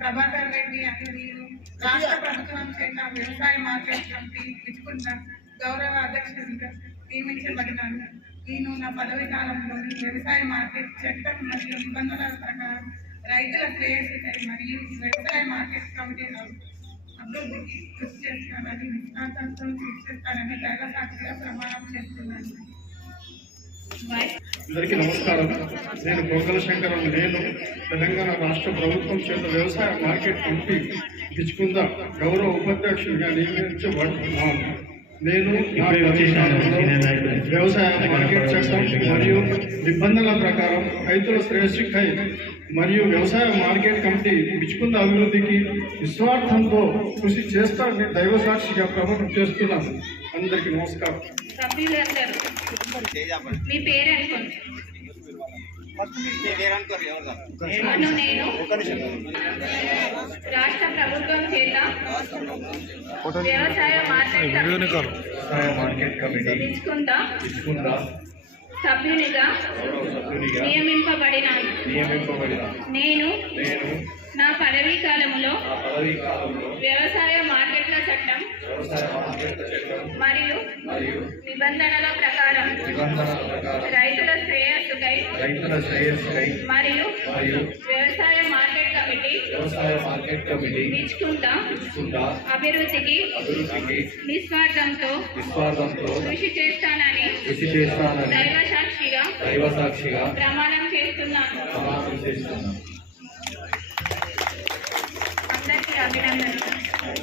ప్రభాకర్ రెడ్డి అనేది నేను రాష్ట్ర ప్రభుత్వం చేత వ్యవసాయ మార్కెట్ కమిటీ ఇచ్చుకున్న గౌరవ అధ్యక్షుడిగా నియమించబడినాను నేను నా పదవి కాలంలోని వ్యవసాయ మార్కెట్ చట్టం మరియు నిబంధనల ప్రకారం రైతుల శ్రేయస్సుకై మరియు వ్యవసాయ మార్కెట్ కమిటీ అభివృద్ధికి కృషి చేస్తానని నిష్ణాతంతో కృషి చేస్తానని దైవ సాక్షిగా ప్రమాణం చేస్తున్నాను. అందరికీ నమస్కారం. నేను గోకల శంకరం నేను తెలంగాణ రాష్ట్ర ప్రభుత్వం చేత వ్యవసాయ మార్కెట్ కమిటీ గిచ్చుకుంద గౌరవ ఉపాధ్యక్షుడిగా నియమించబడుతున్నాను నేను వ్యవసాయ మార్కెట్ చట్టం మరియు నిబంధనల ప్రకారం రైతుల శ్రేయస్సుకై మరియు వ్యవసాయ మార్కెట్ కమిటీ బిచ్చుకుంద అభివృద్ధికి నిస్వార్థంతో కృషి చేస్తానని దైవ సాక్షిగా ప్రమాణం చేస్తున్నాను అందరికీ నమస్కారం. సభ్యులందరూ మీ పేరు అనుకోండి అను నేను రాష్ట్ర ప్రభుత్వం చేత వ్యవసాయ మార్కెట్ సభ్యునిగా నియమింపబడిన నేను నా పదవీ కాలంలో వ్యవసాయ మార్కెట్ చట్టం మరియు నిబంధనల ప్రకారం రైతుల శ్రేయస్సుకై మరియు వ్యవసాయ మార్కెట్ కమిటీ ఇచ్చుకుంటా అభివృద్ధికి నిస్వార్థంతో కృషి చేస్తానని దైవ సాక్షిగా ప్రమాణం చేస్తున్నాను.